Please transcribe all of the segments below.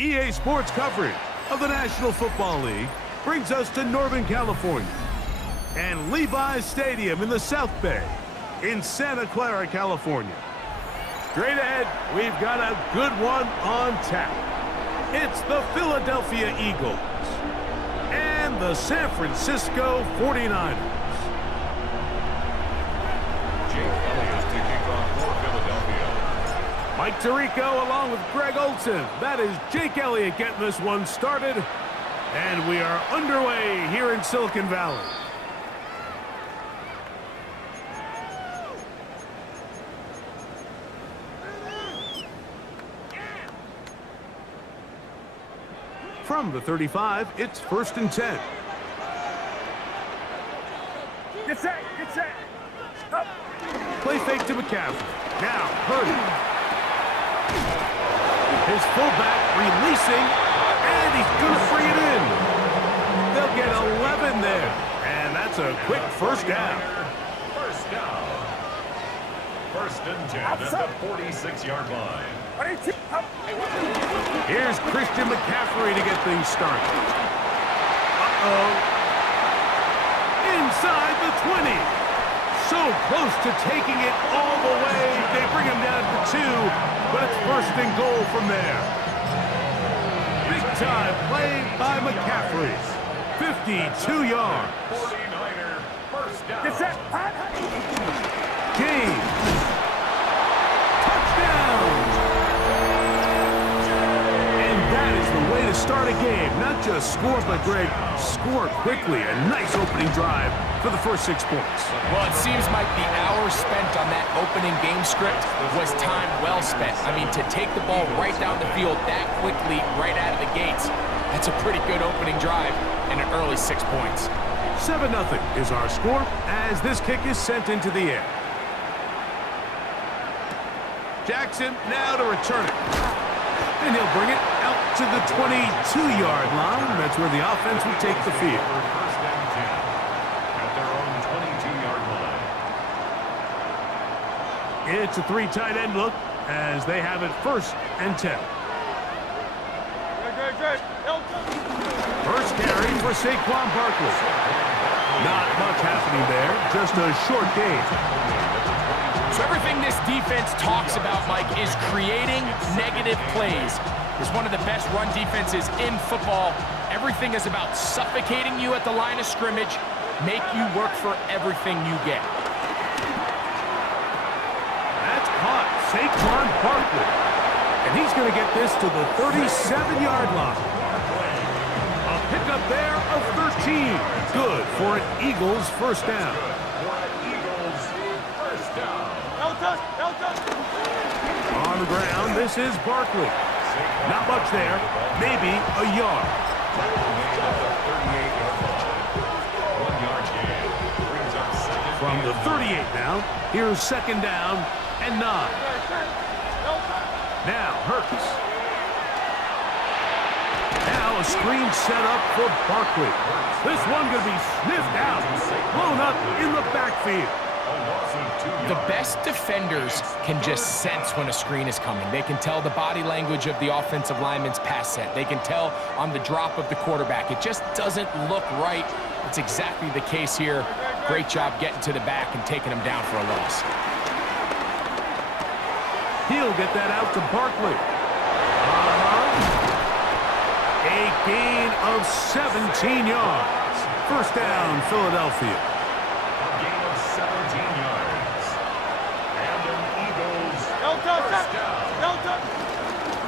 EA Sports coverage of the National Football League brings us to Northern California and Levi's Stadium in the South Bay in Santa Clara, California. Straight ahead, we've got a good one on tap. It's the Philadelphia Eagles and the San Francisco 49ers. Jake Elliott to kick off for Philadelphia. Mike Tirico along with Greg Olsen. That is Jake Elliott getting this one started. And we are underway here in Silicon Valley. From the 35, it's 1st and 10. Get set, get set. Up. Play fake to McCaffrey. Now, Purdy. His fullback releasing, and he's going to bring it in. They'll get 11 there, and that's a quick first down. First down. 1st and 10 at the 46-yard line. Here's Christian McCaffrey to get things started. Uh-oh. Inside the 20. So close to taking it all the way. They bring him down to 2, but it's 1st and goal from there. Big time play by McCaffrey. 52 yards. 49er first down. Get set. James. Touchdown. Way to start a game. Not just score, but Greg, score quickly. A nice opening drive for the first 6 points. Well, it seems like the hour spent on that opening game script was time well spent. I mean, to take the ball right down the field that quickly, right out of the gates, that's a pretty good opening drive and an early 6 points. 7-0 is our score as this kick is sent into the air. Jackson now to return it. And he'll bring it out to the 22-yard line. That's where the offense will take the field. 1st and 10 at their own 22-yard line. It's a 3 tight end look as they have it 1st and 10. First carry for Saquon Barkley. Not much happening there, just a short gain. So everything this defense talks about, Mike, is creating negative plays. It's one of the best run defenses in football. Everything is about suffocating you at the line of scrimmage, make you work for everything you get. That's caught, Saquon Barkley. And he's going to get this to the 37-yard line. A pickup there of 13. Good for an Eagles first down. On the ground, this is Barkley. Not much there, maybe a yard. From the 38 now, here's 2nd down and 9. Now Hurts. Now a screen set up for Barkley. This one going to be sniffed out, blown up in the backfield. The best defenders can just sense when a screen is coming. They can tell the body language of the offensive lineman's pass set. They can tell on the drop of the quarterback. It just doesn't look right. It's exactly the case here. Great job getting to the back and taking him down for a loss. He'll get that out to Barkley. A gain of 17 yards. First down, Philadelphia.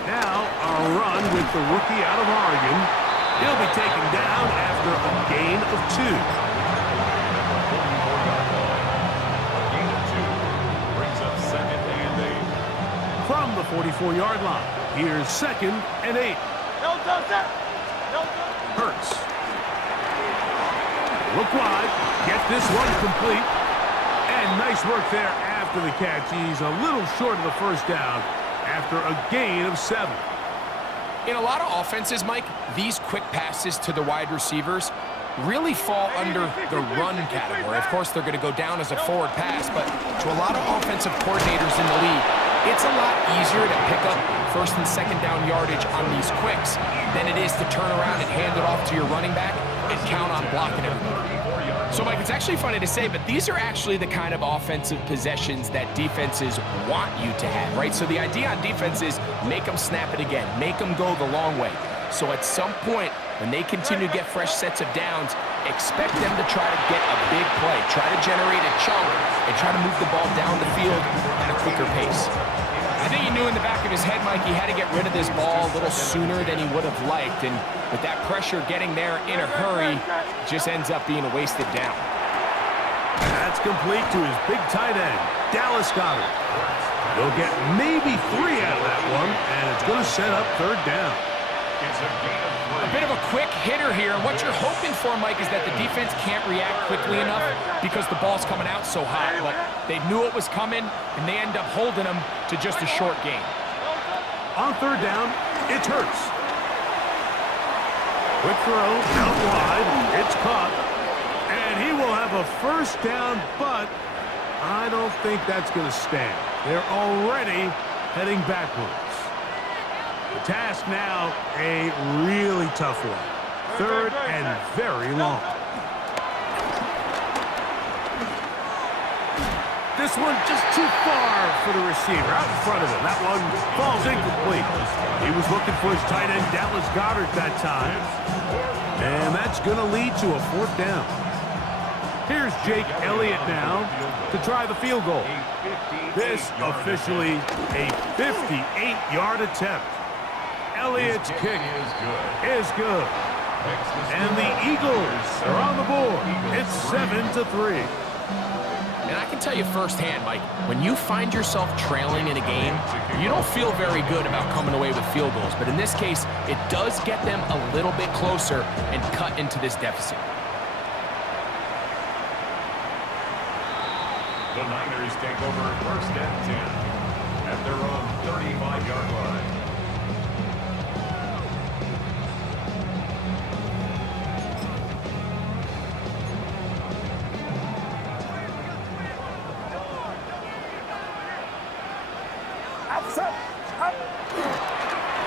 Now a run with the rookie out of Oregon. He'll be taken down after a gain of 2. Gain of 2 brings up 2nd and 8. From the 44-yard line, here's 2nd and 8. Hurts. Look wide, get this one complete. And nice work there after the catch. He's a little short of the first down after a gain of 7. In a lot of offenses, Mike, these quick passes to the wide receivers really fall under the run category. Of course, they're going to go down as a forward pass, but to a lot of offensive coordinators in the league, it's a lot easier to pick up first and second down yardage on these quicks than it is to turn around and hand it off to your running back and count on blocking everybody. So, Mike, it's actually funny to say, but these are actually the kind of offensive possessions that defenses want you to have, right? So the idea on defense is make them snap it again, make them go the long way. So at some point, when they continue to get fresh sets of downs, expect them to try to get a big play, try to generate a chunk, and try to move the ball down the field at a quicker pace. I think he knew in the back of his head, Mike, he had to get rid of this ball a little sooner than he would have liked, and with that pressure getting there in a hurry, just ends up being a wasted down. That's complete to his big tight end, Dallas Goedert. He'll get maybe 3 out of that one, and it's going to set up third down. A bit of a quick hitter here, and what you're hoping for, Mike, is that the defense can't react quickly enough because the ball's coming out so hot. But they knew it was coming, and they end up holding them to just a short game. On third down, it's Hurts. Quick throw, out wide, it's caught, and he will have a first down, but I don't think that's going to stand. They're already heading backwards. The task now, a really tough one. Third and very long. This one just too far for the receiver, out in front of him. That one falls incomplete. He was looking for his tight end, Dallas Goedert, that time. And that's going to lead to a fourth down. Here's Jake Elliott now to try the field goal. This officially a 58-yard attempt. Elliott's kick is good. And the Eagles are on the board. It's 7-3. And I can tell you firsthand, Mike, when you find yourself trailing in a game, you don't feel very good about coming away with field goals. But in this case, it does get them a little bit closer and cut into this deficit. The Niners take over first and 10 at their own 35-yard line.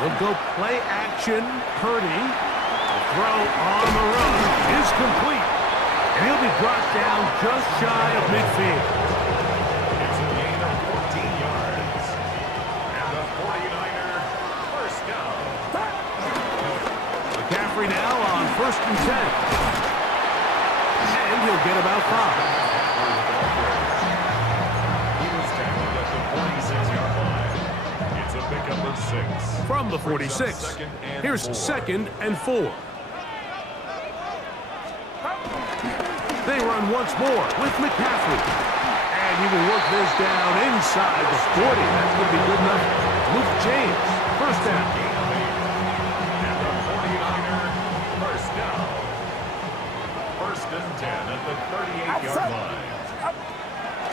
We'll go play action. Purdy. The throw on the run is complete. And he'll be brought down just shy of midfield. It's a gain of 14 yards. And the 49er first down. McCaffrey now on first and 10. And he'll get about 5. He was tackled at the 46-yard line. It's a pickup of 6. From the 46, here's second and 4. They run once more with McCaffrey. And he will work this down inside the 40. That's going to be good enough. Luke James, first down. And the 49er first down. First and 10 at the 38-yard line.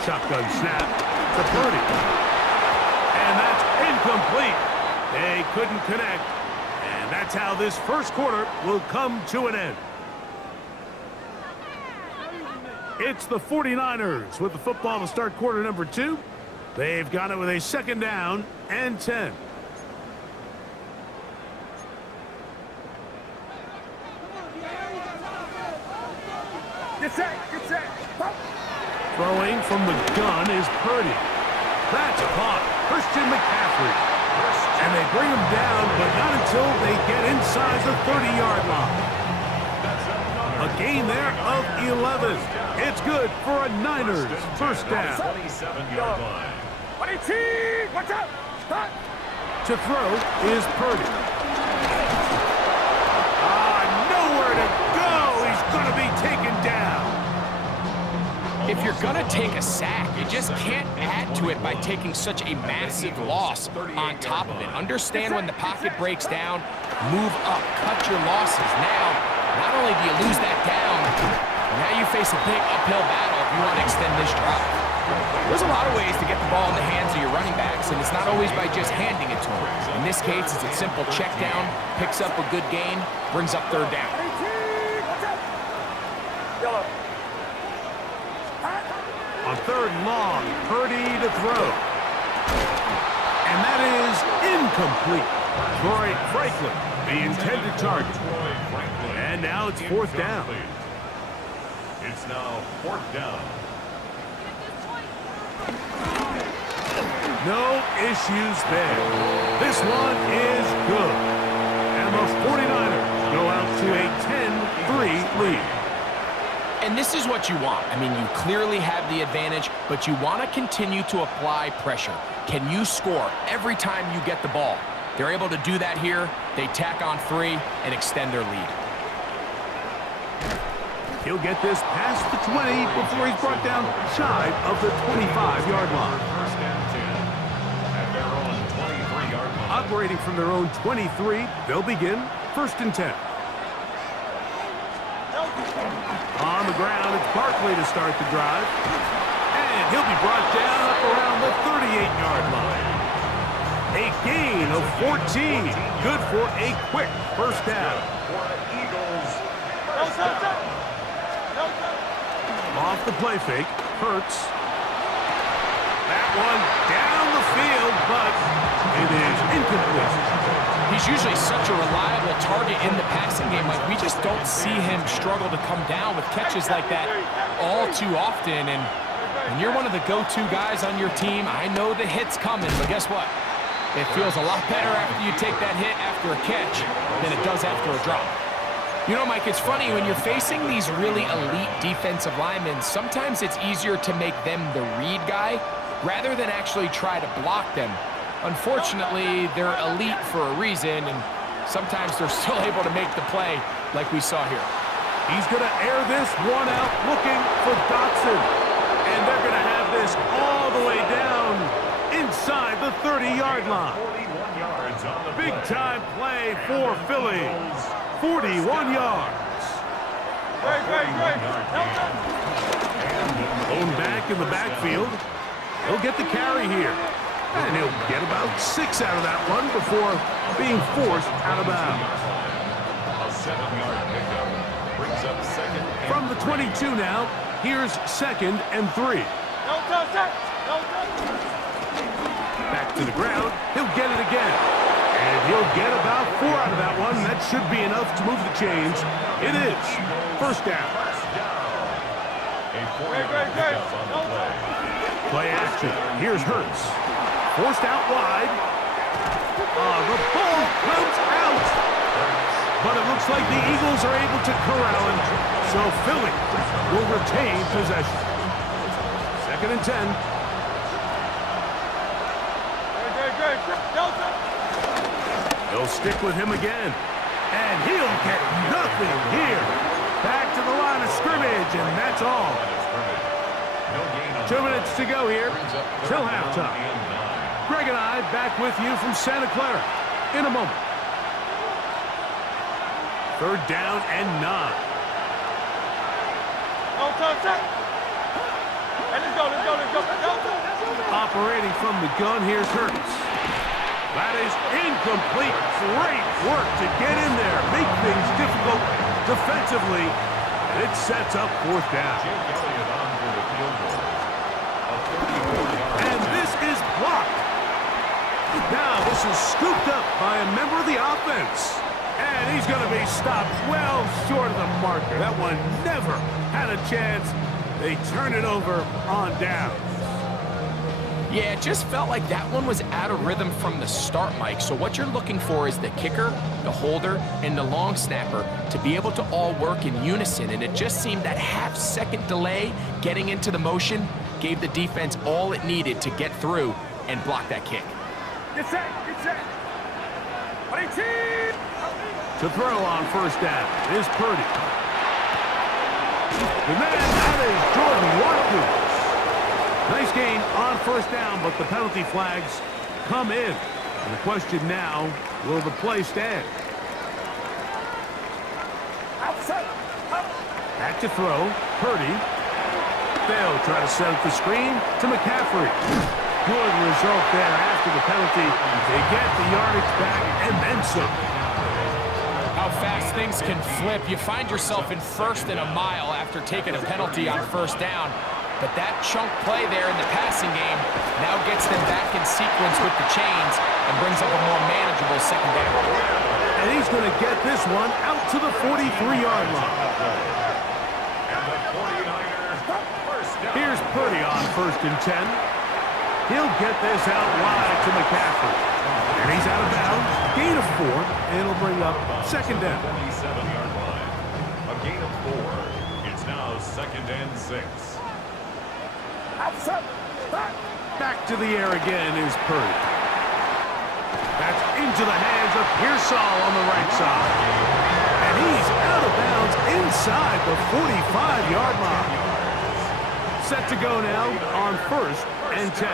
Shotgun snap to Purdy. And that's incomplete. They couldn't connect. And that's how this first quarter will come to an end. It's the 49ers with the football to start quarter number 2. They've got it with a second down and 10. Get set, get set. Throwing from the gun is Purdy. That's caught. Christian McCaffrey. And they bring him down, but not until they get inside the 30-yard line. A gain there of 11. It's good for a Niners first down. 27-yard line. 18, watch out. Stop. To throw is Purdy. Nowhere to go. He's going to be taken down. If you're going to take a sack, you just can't add to it by taking such a massive loss on top of it. Understand when the pocket breaks down, move up, cut your losses. Now, not only do you lose that down, now you face a big uphill battle if you want to extend this drive. There's a lot of ways to get the ball in the hands of your running backs, and it's not always by just handing it to them. In this case, it's a simple check down, picks up a good gain, brings up third down. 18, watch out. Yellow. On third and long, Purdy to throw. And that is incomplete. Troy Franklin, the intended target. Troy Franklin. And now it's fourth down. Incomplete. It's now fourth down. No issues there. This one is good. And the 49ers go out to a 10-3 lead. And this is what you want. I mean, you clearly have the advantage, but you want to continue to apply pressure. Can you score every time you get the ball? They're able to do that here. They tack on 3 and extend their lead. He'll get this past the 20 before he's brought down shy of the 25-yard line. First and 10 at their own 23-yard line. Operating from their own 23, they'll begin first and 10. On the ground, it's Barkley to start the drive. And he'll be brought down up around the 38-yard line. A gain of 14. Good for a quick first down. For the Eagles, first down. Off the play fake, Hurts. That one down the field, but it is incomplete. He's usually such a reliable target in the passing game. Like, we just don't see him struggle to come down with catches like that all too often. And when you're one of the go-to guys on your team, I know the hit's coming, but guess what? It feels a lot better after you take that hit after a catch than it does after a drop. You know, Mike, it's funny, when you're facing these really elite defensive linemen, sometimes it's easier to make them the read guy rather than actually try to block them. Unfortunately, they're elite for a reason, and sometimes they're still able to make the play like we saw here. He's going to air this one out looking for Dotson. And they're going to have this all the way down inside the 30-yard line. 41 yards on the Big-time play for Philly. 41 yards. Thrown back in the backfield. He'll get the carry here. And he'll get about 6 out of that one before being forced out of bounds. A 7-yard pickup brings up second. From the 22 now, here's second and 3. Back to the ground. He'll get it again. And he'll get about 4 out of that one. That should be enough to move the chains. It is first down. A 4-yard pickup on the play. Play action. Here's Hurts. Forced out wide. The ball comes out. But it looks like the Eagles are able to corral him. So Philly will retain possession. Second and 10. They'll stick with him again. And he'll get nothing here. Back to the line of scrimmage, and that's all. 2 minutes to go here till halftime. Greg and I back with you from Santa Clara in a moment. Third down and 9. Operating from the gun, here's Hurts. That is incomplete. Great work to get in there, make things difficult defensively, and it sets up fourth down. And this is blocked. Now this is scooped up by a member of the offense. And he's going to be stopped well short of the marker. That one never had a chance. They turn it over on down. Yeah, it just felt like that one was out of rhythm from the start, Mike. So what you're looking for is the kicker, the holder, and the long snapper to be able to all work in unison. And it just seemed that half-second delay getting into the motion gave the defense all it needed to get through and block that kick. Get set, get set. 22. To throw on first down is Purdy. And then that is Jordan Watkins. Nice gain on first down, but the penalty flags come in. And the question now, will the play stand? Back to throw. Purdy. They'll try to set up the screen to McCaffrey. Good result there after the penalty. They get the yardage back and then some. How fast things can flip. You find yourself in first and a mile after taking a penalty on first down. but that chunk play there in the passing game now gets them back in sequence with the chains and brings up a more manageable second down. And he's going to get this one out to the 43-yard line. And the 49ers first down. Here's Purdy on 1st and 10. He'll get this out wide to McCaffrey. And he's out of bounds. Gain of 4. And it'll bring up second down. 27-yard line. A gain of 4. It's now 2nd and 6. Back to the air again is Purdy. That's into the hands of Pearsall on the right side. And he's out of bounds inside the 45-yard line. Set to go now on 1st and 10.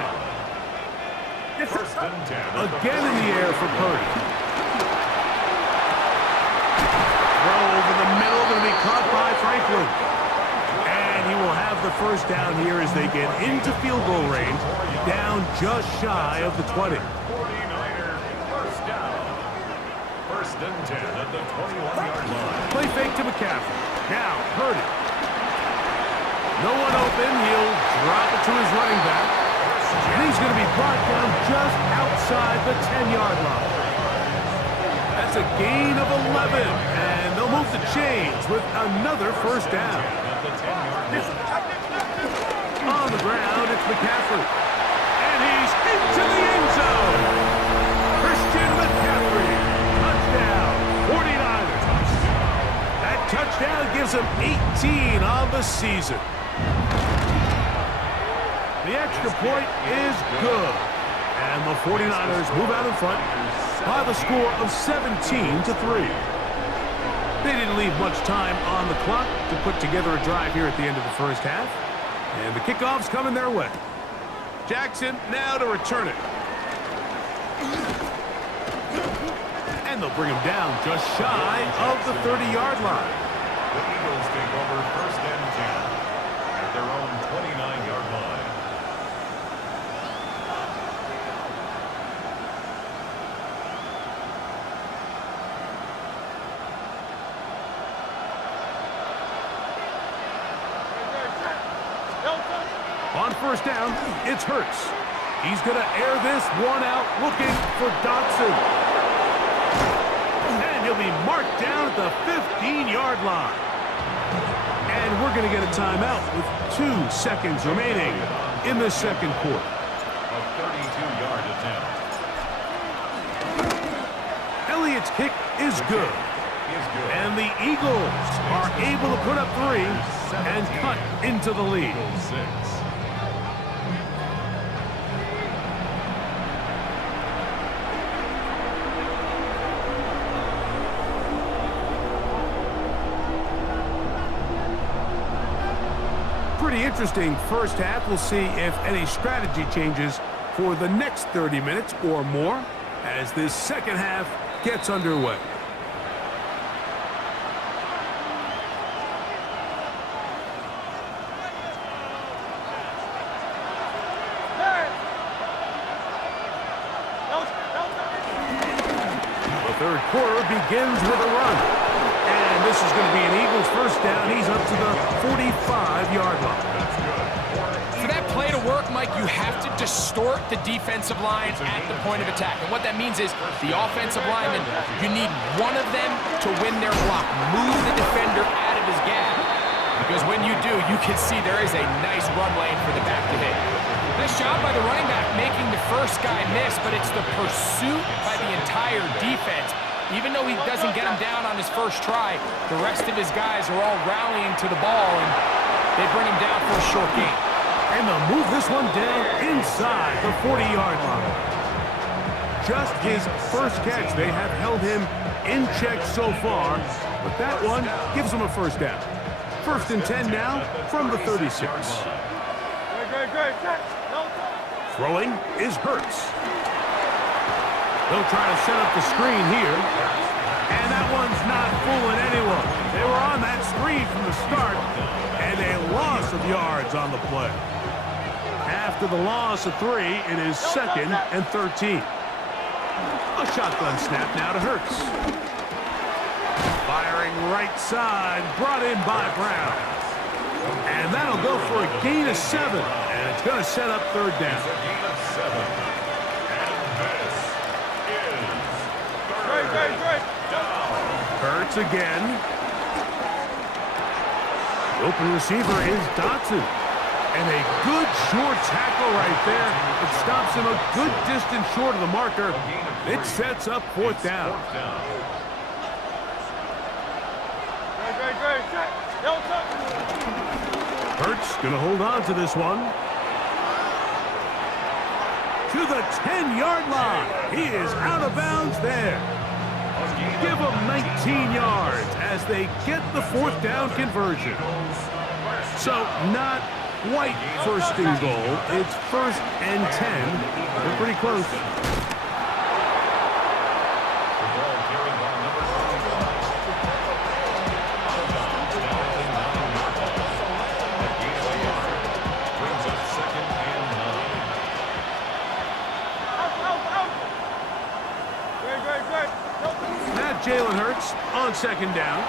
First and 10. Again in the air for Purdy. Throw over the middle, going to be caught by Franklin. And he will have the first down here as they get into field goal range, down just shy of the 20. 49er first down. First and 10 at the 21-yard line. Play fake to McCaffrey. Now, Purdy. No one open. He'll drop it to his running back. And he's going to be brought down just outside the 10-yard line. That's a gain of 11. And they'll move the chains with another first down. At the 10-yard line. On the ground, it's McCaffrey. And he's into the end zone. Christian McCaffrey. Touchdown. 49ers. That touchdown gives him 18 on the season. The extra point is good. And the 49ers move out in front by the score of 17-3. They didn't leave much time on the clock to put together a drive here at the end of the first half. And the kickoff's coming their way. Jackson now to return it. And they'll bring him down just shy of the 30-yard line. The Eagles take over first and 10 at their own 29-yard line. On first down, it's Hurts. He's going to air this one out, looking for Dotson. And he'll be marked down at the 15-yard line. And we're going to get a timeout with 2 seconds remaining in the second quarter. A 32-yard attempt. Elliott's kick is good. And the Eagles are able to put up 3 and cut into the lead. 6. Pretty interesting first half. We'll see if any strategy changes for the next 30 minutes or more as this second half gets underway. The third quarter begins with a run. And this is going to be an Eagles first down. He's up to the 45-yard line. For that play to work, Mike, you have to distort the defensive line at the point of attack. And what that means is the offensive lineman, you need one of them to win their block. Move the defender out of his gap. Because when you do, you can see there is a nice run lane for the back to hit. Nice job by the running back making the first guy miss, but it's the pursuit by the entire defense. Even though he doesn't get him down on his first try, the rest of his guys are all rallying to the ball, and they bring him down for a short gain. And they'll move this one down inside the 40-yard line. Just his first catch. They have held him in check so far, but that one gives him a first down. First and 10 now from the 36. Throwing is Hurts. They'll try to set up the screen here. And that one's not fooling anyone. They were on that screen from the start, and a loss of yards on the play. After the loss of 3, it is 2nd and 13. A shotgun snap now to Hurts. Firing right side, brought in by Brown. And that'll go for a gain of 7. And it's going to set up third down. It's a gain of 7. And this is third down. Hurts again. The open receiver is Dotson. And a good short tackle right there. It stops him a good distance short of the marker. It sets up fourth down. Hurts going to hold on to this one. To the 10-yard line. He is out of bounds there. Give them 19 yards as they get the fourth down conversion. So not quite first and goal. It's 1st and 10. They're pretty close. Jalen Hurts on 2nd down.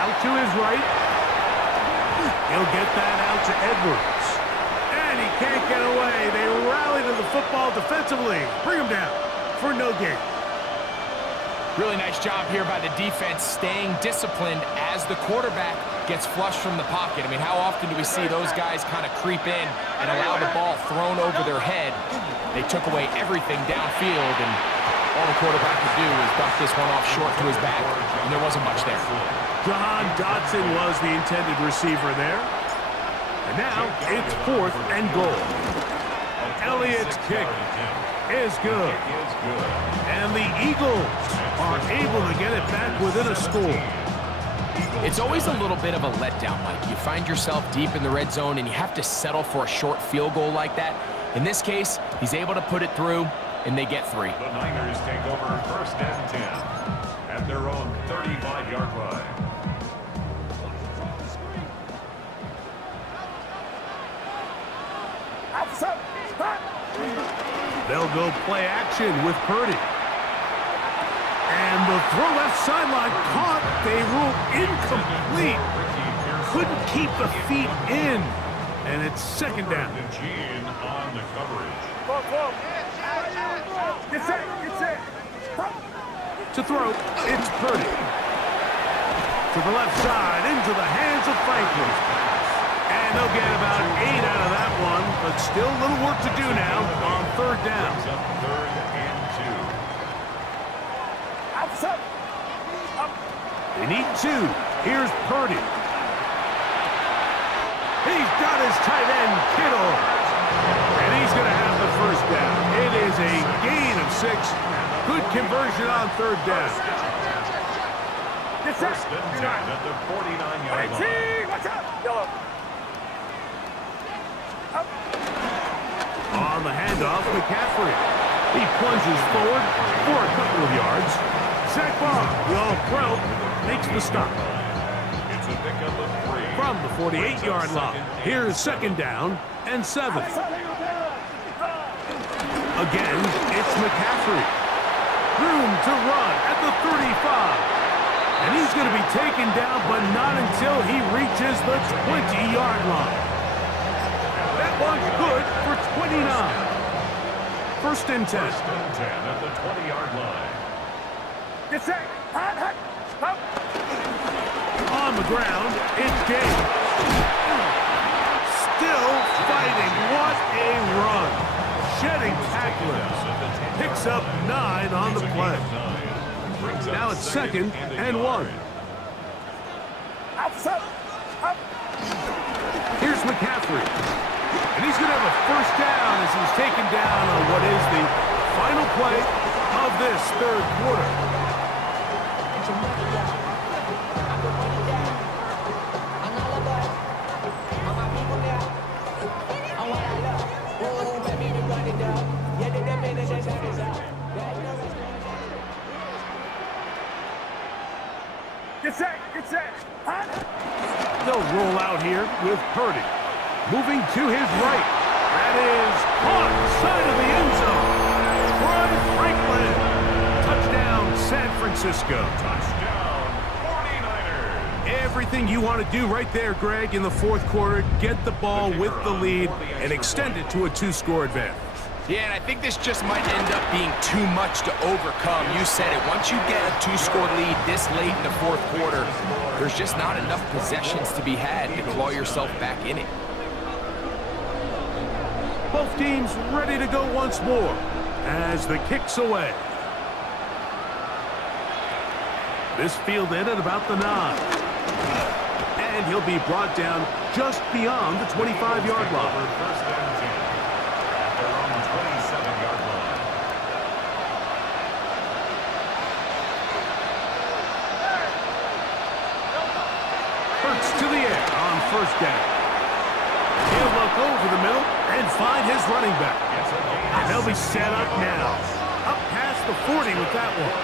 Out to his right. He'll get that out to Edwards. And he can't get away. They rally to the football defensively. Bring him down for no gain. Really nice job here by the defense staying disciplined as the quarterback gets flushed from the pocket. I mean, how often do we see those guys kind of creep in and allow the ball thrown over their head? They took away everything downfield, and all the quarterback could do was dump this one off short to his back, and there wasn't much there. Jahan Dotson was the intended receiver there. And now it's 4th and goal. Elliott's kick is good. And the Eagles are able to get it back within a score. It's always a little bit of a letdown, Mike. You find yourself deep in the red zone, and you have to settle for a short field goal like that. In this case, he's able to put it through, and they get 3. The Niners take over 1st and 10 at their own 35-yard line. They'll go play action with Purdy. And the throw left sideline caught. They rule incomplete. Couldn't keep the feet in. And it's 2nd down. Gene on the coverage. To throw, it's Purdy. To the left side, into the hands of Franklin. And they'll get about 8 out of that one, but still a little work to do now on 3rd down. It's up 3rd and 2. They need 2. Here's Purdy. He's got his tight end, Kittle. And he's going to have the 1st down. It is a gain of 6. Good conversion on 3rd down. 1st and 10 at the 49-yard line. On the handoff, McCaffrey. He plunges forward for a couple of yards. Zach Barr, the All-Pro, makes the stop. It's a pickup of 3. From the 48-yard line, here's 2nd down and 7. Again, it's McCaffrey. Room to run at the 35. And he's going to be taken down, but not until he reaches the 20-yard line. That one's good for 29. 1st and 10. 1st and 10 at the 20-yard line. On the ground, it's Gay. Still fighting. What a run. Shedding tacklers. Picks up 9 on the play. Now it's 2nd and 1. Here's McCaffrey. And he's going to have a 1st down as he's taken down on what is the final play of this 3rd quarter. They'll roll out here with Purdy. Moving to his right. That is caught side of the end zone. Troy Franklin. Touchdown, San Francisco. Touchdown, 49ers. Everything you want to do right there, Greg, in the fourth quarter, get the ball with the lead and extend it to a 2-score advantage. Yeah, and I think this just might end up being too much to overcome. You said it. Once you get a 2-score lead this late in the fourth quarter, there's just not enough possessions to be had to claw yourself back in it. Both teams ready to go once more as the kick's away. This fielded at about the 9. And he'll be brought down just beyond the 25-yard line. First and 10 at their own 27-yard line. Hurts to the air on first down. He'll look over the middle and find his running back. And they'll be set up now. Up past the 40 with that one.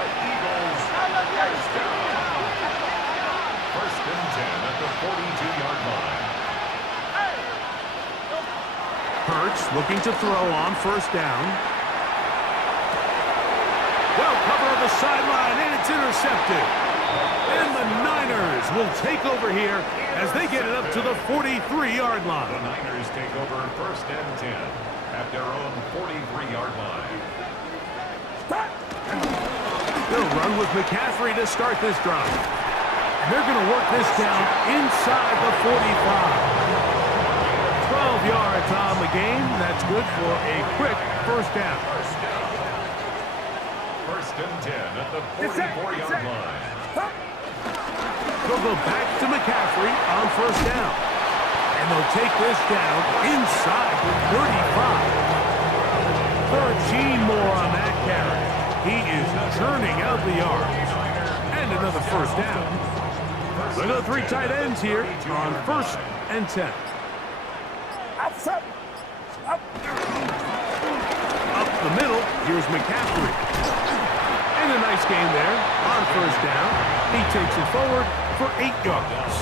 First and 10 at the 42-yard line. Hurts looking to throw on first down. Well, cover of the sideline, and it's intercepted. And the Niners will take over here as they get it up to the 43-yard The line. Niners take over first and 10 at their own 43-yard line. They'll run with McCaffrey to start this drive. And they're going to work this down inside the 45. 12 yards on the game. That's good for a quick first down. First and 10 at the 44-yard line. They'll go back to McCaffrey on first down. And they'll take this down inside the 35. 13 more on that carry. He is churning out the yards. And another first down. Look at the 3 tight ends here on first and 10. Up the middle, here's McCaffrey. And a nice game there on first down. He takes it forward for 8 yards.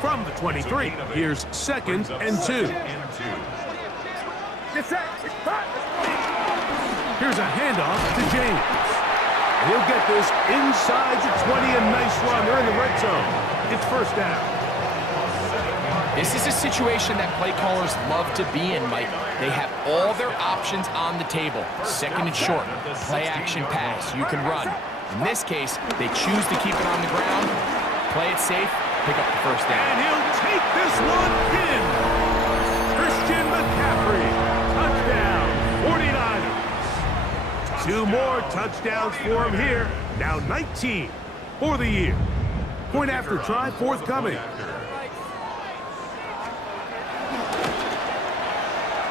From the 23, here's second and 2. Here's a handoff to James. And he'll get this inside the 20, a nice run. They're in the red zone. It's first down. This is a situation that play callers love to be in, Mike. They have all their options on the table. Second and short, play action pass. You can run. In this case, they choose to keep it on the ground, play it safe, pick up the first down. And he'll take this one in. Christian McCaffrey. Touchdown, 49ers. 2 more touchdowns for him here. Now 19 for the year. Point after try forthcoming.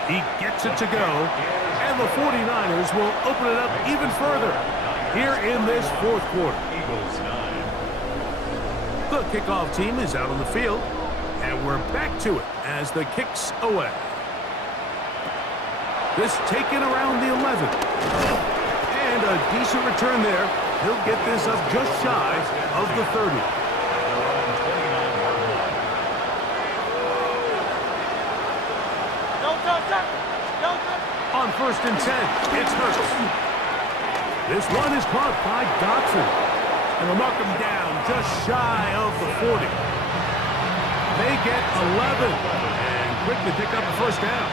He gets it to go, and the 49ers will open it up even further here in this fourth quarter. Eagles 9. The kickoff team is out on the field, and we're back to it as the kick's away. This taken around the 11. And a decent return there. He'll get this up just shy of the 30. On first and 10, it's Hurts. This one is caught by Dotson. And they'll mark him down just shy of the 40. They get 11 and quickly pick up the first down.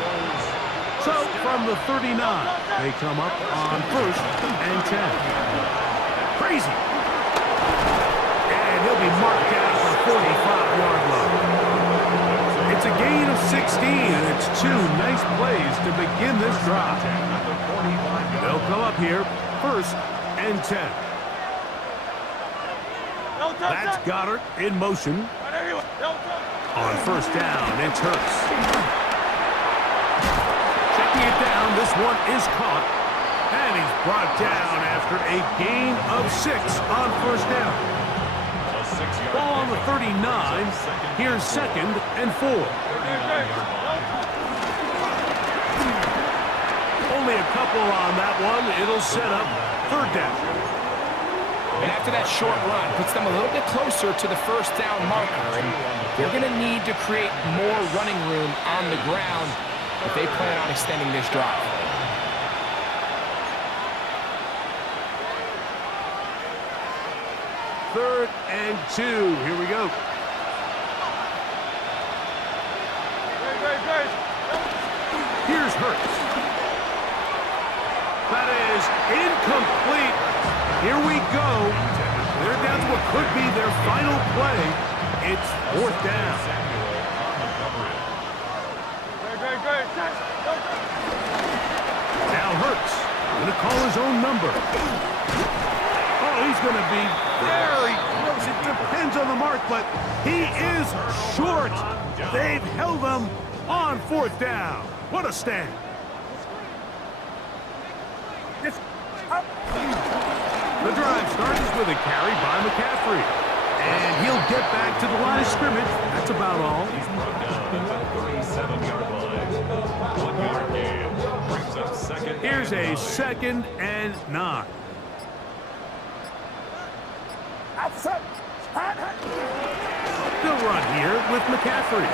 So from the 39, they come up on first and 10. Crazy. And he'll be marked down at the 45-yard line. It's a gain of 16, and it's 2 nice plays to begin this drive. They'll come up here, first and 10. That's Goddard in motion. On first down, it's Hurts. Checking it down, this one is caught. And he's brought down after a gain of 6 on first down. Ball on the 39. Here's second and 4. Only a couple on that one. It'll set up third down. And after that short run, puts them a little bit closer to the first down marker. And they're going to need to create more running room on the ground if they plan on extending this drive. 3rd and 2. Here we go. Here's Hurts. That is incomplete. Here we go. They're down to what could be their final play. It's 4th down. Now Hurts going to call his own number. Oh, he's going to be very close. It depends on the mark, but he is short. They've held him on 4th down. What a stand. The drive starts with a carry by McCaffrey. And he'll get back to the line of scrimmage. That's about all. He's brought down at the 37-yard line. 1-yard gain. Brings up second. Here's a 2nd and 9. They'll run here with McCaffrey.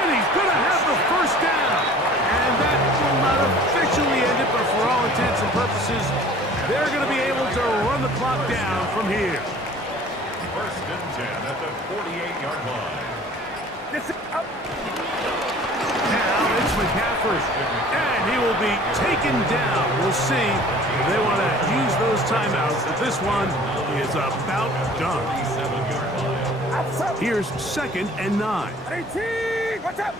And he's going to have the 1st down. And that will not officially end it, but for all intents and purposes, they're going to be able to run the clock down from here. 1st and 10 at the 48-yard line. Now it's McCaffrey. And he will be taken down. We'll see if they want to use those timeouts, but this one is about done. 37-yard line. Here's 2nd and 9. What's up?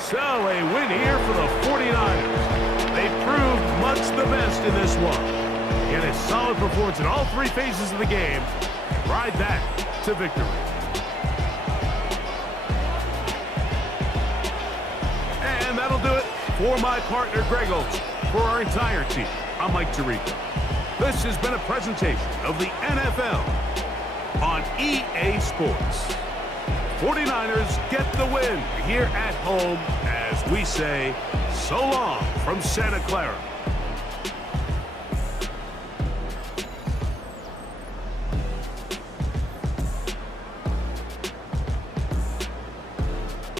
So a win here for the 49ers. They proved much the best in this one. Get a solid performance in all 3 phases of the game. Ride that to victory. And that'll do it for my partner, Greg Olson. For our entire team, I'm Mike Tirico. This has been a presentation of the NFL on EA Sports. 49ers get the win here at home as we say so long from Santa Clara.